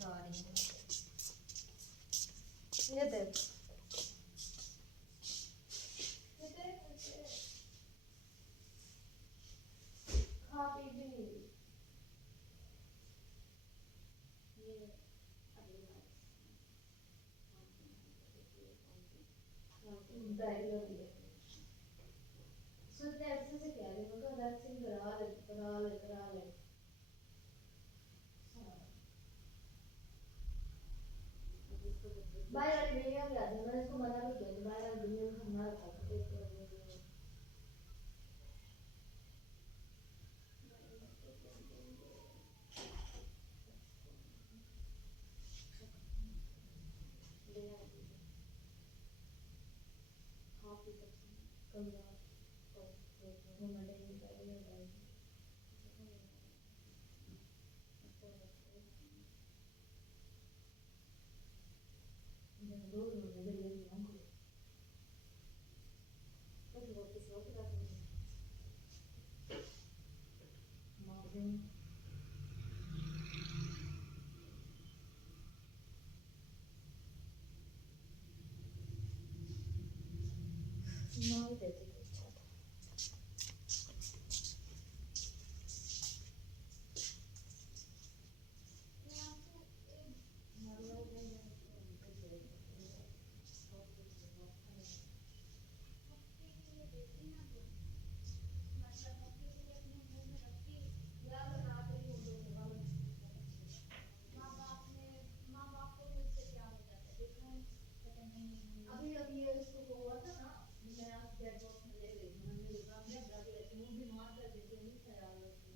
Sorry. Nedir? बाहर दुनिया में आते मैं इसको मना भी किया बाहर दुनिया में खाना था No, they did each other. अभी अभी ये इसको हुआ था ना मैं आप डेड बॉक्स में ले गई थी मैंने देखा मैं ब्लड लेती हूँ बीमार कर देती हूँ नहीं ख्याल रखती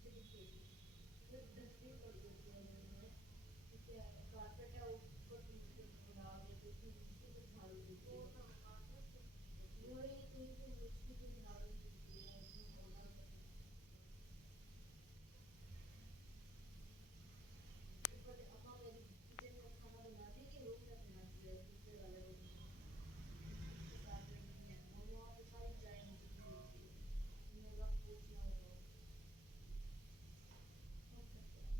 नीचे दिखती है फिर डस्टबिन पड़ी होती है उनमें ठीक है कारपेट है ऊपर तुम उसको डाल देते फिर उसके ऊपर झाड़ू देती है वही कहीं पे उसके ऊपर झाड़ू देती है इसमें बोलना ऊपर अपा मेरी किचन में खाना बनाती नहीं रूम में बनाती है दूसरे वाले रूम में उसके साथ में नहीं है वो वहाँ पे सारी चाय मुझे दी होती है मैं बस पूछना होगा कर सकते हैं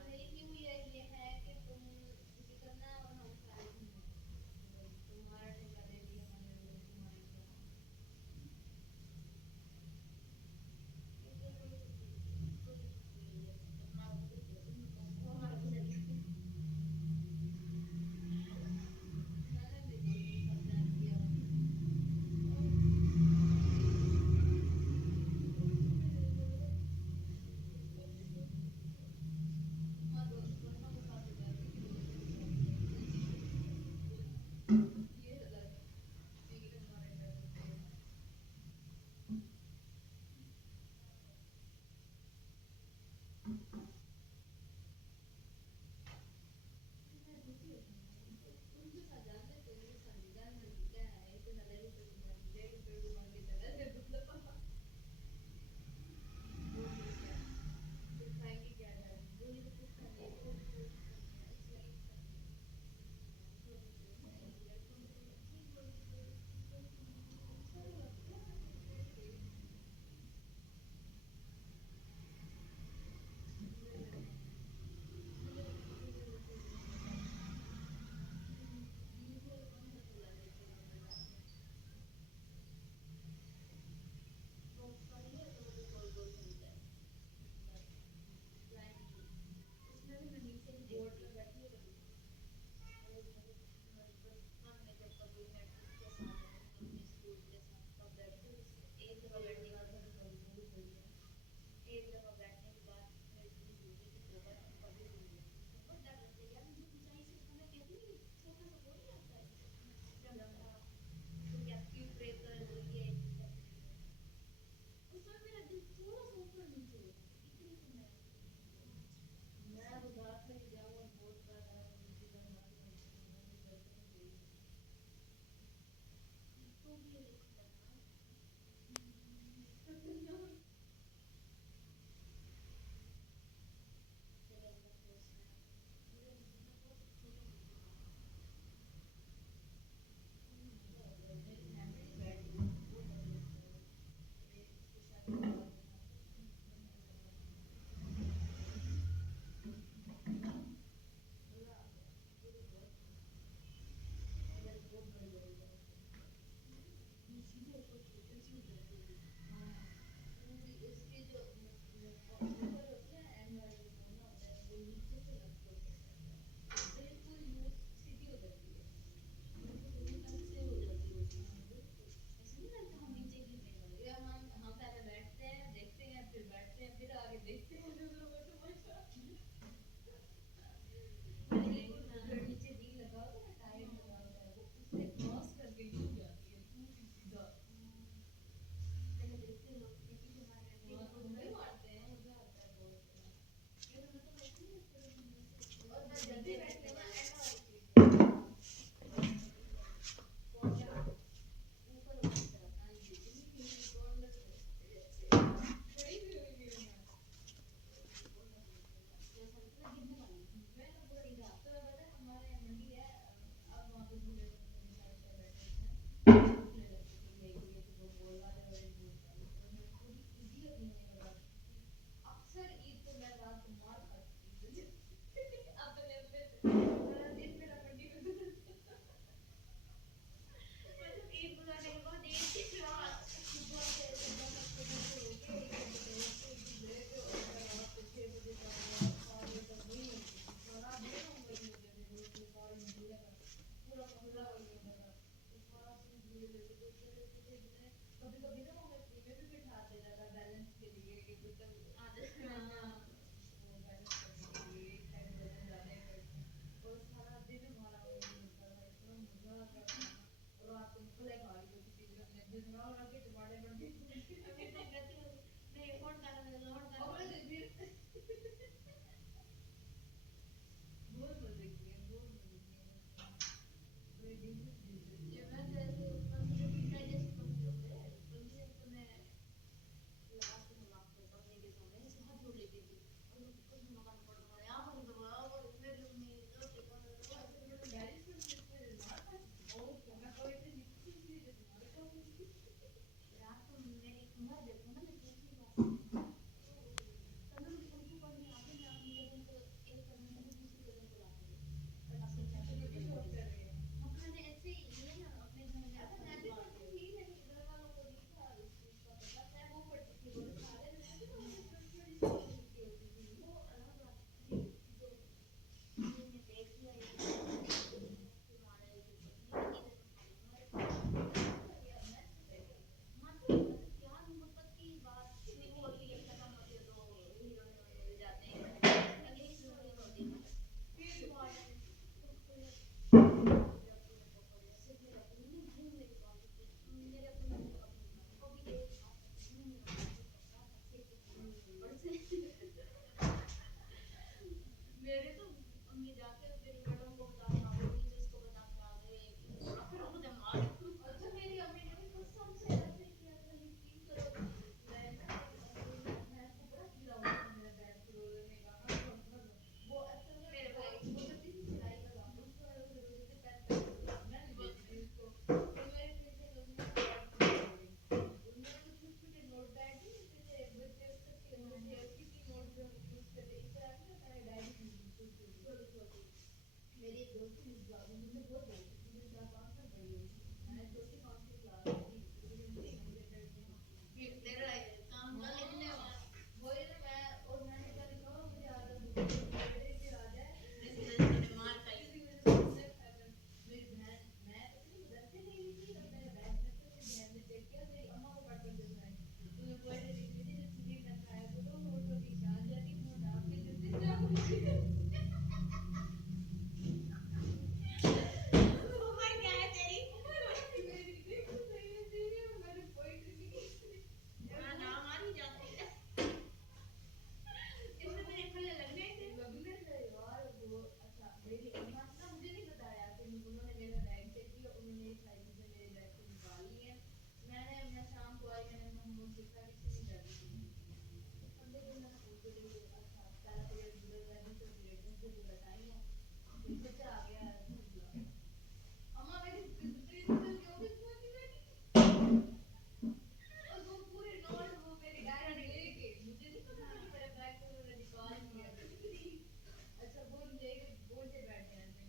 ब्रेक हुई है ये है कि तुम भी करना है और हम सारे घूमें तुम्हारा ठेका दे दिया मैंने वो तुम्हारी क्या इसलिए कोई छुट्टी नहीं है अपना वो हमारा चल मैंने भी दो दिन का प्लान किया मैं दोस्तों के साथ हो जाती कि दोस्तों के साथ हो जाती ये अलग टीवी हमारे डर होते हैं मैं दूसरी होती हूँ उनके साथ जाते तो उनके साथ नहीं जाने की क्या है इतने सारे रुपए की 1.5 रुपए भी मांगे चला दे मतलब वो ठीक है फिर खाएंगे क्या जाए वही तो कुछ खाने वो भी कुछ खाने हैं इसलिए उसमें भी मैं नीचे ही बोर्ड पे बैठी हूँ कभी बचपन में जब कभी मैं उसके साथ अपने स्कूल के साथ तब बैठती हूँ एक दफा बैठने के बाद एक दफा बैठने के बाद मेरी पूरी जिंदगी की तौबा थी कभी भूल गई बहुत डर लगता है यार मुझे ऊंचाई से मैं कहती नहीं छोटा सा बोल नहीं आता है जब तो क्या स्पीड ब्रेकर ये उसमें मेरा दिल थोड़ा सा ऊपर नीचे हो जाता है इतनी तो मैं तो बात में जाऊँ बहुत ज्यादा मुझे करना तो भी रिस्क करना चलो मैं सोचना मेरे बहुत छोटे मेरी फैमिली बैठी है बहुत बड़ी है इसकी शादी के बाद अल्लाह पूरी बहुत मेरी बहुत बड़ी बड़ी है सीधे ऊपर छोटी सी हो जाती है हाँ पूरी उसकी जो ऊपर होती है एंड वाला जो कोना होता है वो नीचे से लगते ऊपर तक बिल्कुल यूज सीधी हो जाती है बिल्कुल वहीं तक से हो जाती है वो चीज़ बिल्कुल ऐसा नहीं लगता हम नीचे गिरने वाले या हम पहले बैठते हैं देखते हैं फिर बैठते हैं फिर आगे देखते हैं दूसरों को तमाशा बिल्कुल अगर नीचे व्हील लगा होता है ना टायर लगा होता है वो उससे क्रॉस करके गिर जाती है पूरी सीधा पहले देखते लोग क्योंकि हमारे ऐसे ही घूमते मारते हैं मजा आता है बहुत ये मैं तो वैसे ही और मैं जब भी बैठती हूँ ना ऐसा वाली सीट कौन सा ऊपर वाली तरफ हाँ जी इतनी मेरी कॉर्नर खड़ी भी हुई मेरे में जैसा लगता है गिरने वाली मैं तो पूरा सीधा तो मैं पता है हमारे मंडी है अब वहाँ पे झूले में सारे सारे बैठे होते हैं झूले लगते थे ये तो गोल वाले और एक गोल वाले और मैं पूरी सीधी होती हूँ ये बात अक्सर ईद पे मैं रात को मार खाती थी अपने पे सारा दिन मेरा मंडी में गुजरता मतलब ईद गुजारने के बाद एक ही रात सुबह से सुबह से होके एक बजे से ब्रेक और रात को 6 बजे तक रात सारे तक वही होती थी सारा दिन हम वही होते थे रोटी सारी झूले का पूरा मोहल्ला वही होता था तो सारा दिन झूले लेते थे कभी कभी ना हमें फ्री में भी बिठाते रहता बैलेंस के लिए कि मतलब आदत हाँ वो बैलेंस करने के लिए एक साइड वजन ज्यादा ही करते हैं और सारा दिन हमारा वही होता था इतना मजा आता था और रात को भले खा रही होती थी अपने दिन रात के टमाटर मंडी बहुत मजे किए, बहुत मजे किए। मैं ये मैं तो ऐसे पंद्रह पिटाई जैसे पंद्रह हुए पंद्रह तो मैं लास्ट में वहाँ पे पढ़ने के समय से हाथ जोड़ लेती थी और कुछ मकान पड़ रहा है यहाँ पर दबा और मेरे में रोटी का ऐसे मतलब डायरेक्ट से मार था और मैं पोएट्री लिखती थी जैसे मार का रात को मेरी उम्र देखो ना मैं कैसी बात कदम उनको पढ़ने आते हैं अपने कदम को एक कदम से दूसरे कदम को लाते हैं और अपने चाचा को भी शौक कर रहे हैं हाँ मैंने ऐसे ही ये ना अपने घर में अच्छा मैं भी पढ़ती थी लेकिन घर वालों को नहीं था इस चीज का पता मैं वो पढ़ती थी वो सारे में ऐसे ना वो छोटी छोटी सी लिखी होती थी वो अलग बात थी जो मैंने देख लिया ये तुम्हारे जो पत्नी की तुम्हारे मैं मतलब प्यार मोहब्बत की बात शुरू होती है खत्म होती है तो हीरो हीरोइन मिल जाते हैं लेकिन इस स्टोरी में होती है फिर मेरे अपने पापा जैसे मेरे अपने नहीं घूमने की बात होती है मेरे अपने कभी एक साथ घूमने पापा अच्छे से और से मेरे तो मम्मी जाके मेरी मैडम को बताते आ गए टीचर्स को बताते आ गए कि थोड़ा फिर मुझे मार अच्छा मेरी अम्मी ने भी कसम से ऐसे किया था यकीन करो मैं ना मैं को बड़ा गिरा हुआ था मेरा बैग रोने का वो असल में मेरे भाई वो करती थी सिलाई का काम उसको रोज से पैर पैर मैं नहीं बोलती उसको तो मेरे पीछे उन्होंने कुछ छोटे नोट पैड नहीं जैसे बच्चे करते हैं बच्चे स्टिकी नोट जो यूज करते हैं इस तरह की ना डायरी छोटी छोटी मेरी एक दोस्त थी मिस वो मुझसे बहुत बड़ी थी मुझे 4-5 साल बड़ी होगी मैं चौथी पांचवी क्लास में थी फिर तेरा काम कर लिखने वो ये ना मैं और मैंने क्या लिखा हुआ मुझे आदत बर्थडे पे आ जाए मैंने मार खाई किसी वजह से मुझे मेरी बहन मैं पता नहीं घर से नहीं लिखी और मेरे बैग में से मेरी बहन ने चेक किया मेरी अम्मा को पढ़ कर दे सुनाई तुम्हें बर्थडे लिख रही थी जब सुधीर ने खाया करो होठों की शान जाती मुंह ढाक के देते जाओ उम्र क्या है तेरी मेरी देखो सही है तेरी मैंने पोइट्री लिखी हाँ नाम आ ही जाती है इसमें मेरे खल्ले लगने थे यार वो अच्छा मेरी अम्मा ने ना मुझे नहीं बताया कि उन्होंने मेरा बैग चेक किया उन्होंने ये सारी चीजें मेरे बैग से निकाल ली हैं मैं शाम को आई मैंने मम्मी से कहा कि नहीं कर रही थी अब देखो मैंने पूछ रही अच्छा पहला पीरियड गुजर गया दूसरा पीरियड मुझे पूरा टाइम है फिर बच्चा आ गया अम्मा मेरी प्रिंसिपल के ऑफिस पहुंची बैठी और वो पूरे नोट वो मेरी डायरी लेके मुझे नहीं पता था कि मेरे बैग से उन्होंने निकाल लिया अच्छा वो लेके बोलते बैठे ऐसे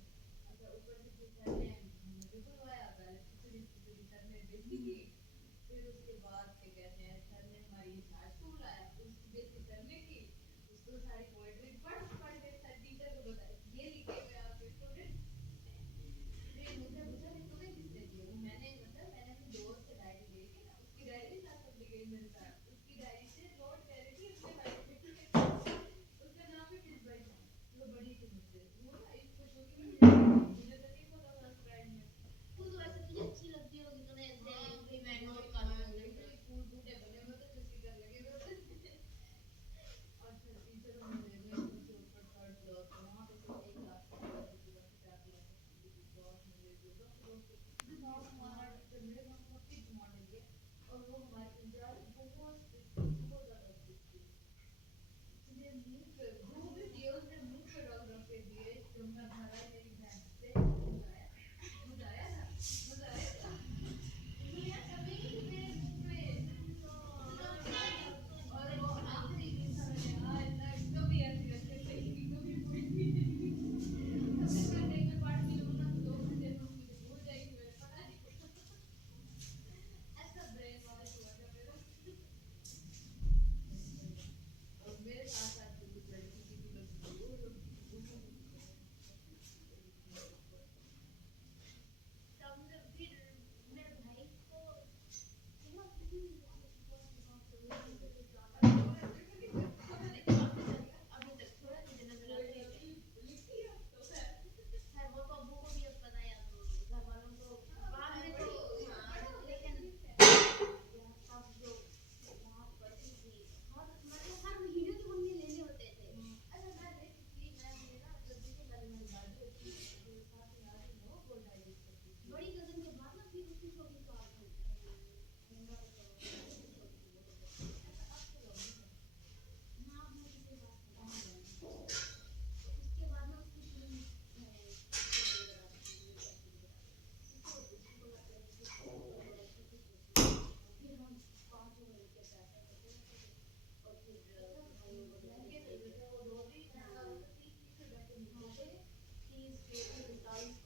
अच्छा ऊपर से फिर सर ने मुझे बुलवाया पहले खिचड़ी सर ने देखी थी फिर उसके बाद क्या कहते हैं सर ने हमारी इंचार्ज को बुलाया उसकी बेइज्जती सर ने की उसको सारी पोएट्री पढ़ पढ़ के सर टीचर को बताया ये लिखे हुए आपके स्टूडेंट फिर मुझसे पूछा कि तुम्हें किसने दिए वो मैंने अपनी दोस्त से डायरी लेके ना उसकी डायरी साथ अपनी गई मेरे साथ उसकी डायरी से नोट कर रही थी अपने भाई से उसका नाम भी किस भाई था वो बड़ी थी मुझसे वो ना इस खुश होगी ना मुझे तो नहीं पता था फ्रेंड में तू तो वैसे तुझे अच्छी लगती होगी तूने ऐसे भी मैं नोट कर लूंगी फूल बूटे बने हुए तो स्टिकर लगे हुए थे और फिर टीचरों ने देखा सबसे ऊपर थर्ड क्लास पे वहाँ पे सब एक क्लास में रहती थी बाकी 4 क्लास की क्लास में ले जो दिमाग हमारा टीचर मेरे साथ काफी घुमाने लिए और वो हमारी इंचार्ज बहुत स्ट्रिक्ट थी बहुत ज्यादा स्ट्रिक्ट थी इसलिए मुंह पे जो भी दिए उसने मुंह पे रख रख के दिए जब मैं घर आई मेरी बहन से मजा आया ना मजा आया था दुनिया कभी नहीं मेरे मुंह पे और वो आखिरी दिन था मैंने आज तक कभी ऐसी हरकत नहीं की कभी पोइट्री नहीं लिखी सबसे पहले मैं पढ़ भी लूँ ना तो 2 घंटे में मुझे भूल जाएगी मैंने पढ़ा नहीं ऐसा ब्रेन वॉश हुआ था मेरा और मेरे साथ साथ जो कुछ लड़की थी महंगे मिल रहे थे वो दो भी, हाँ। ऐसा 30 रुपए के मिलते थे, 30 के 40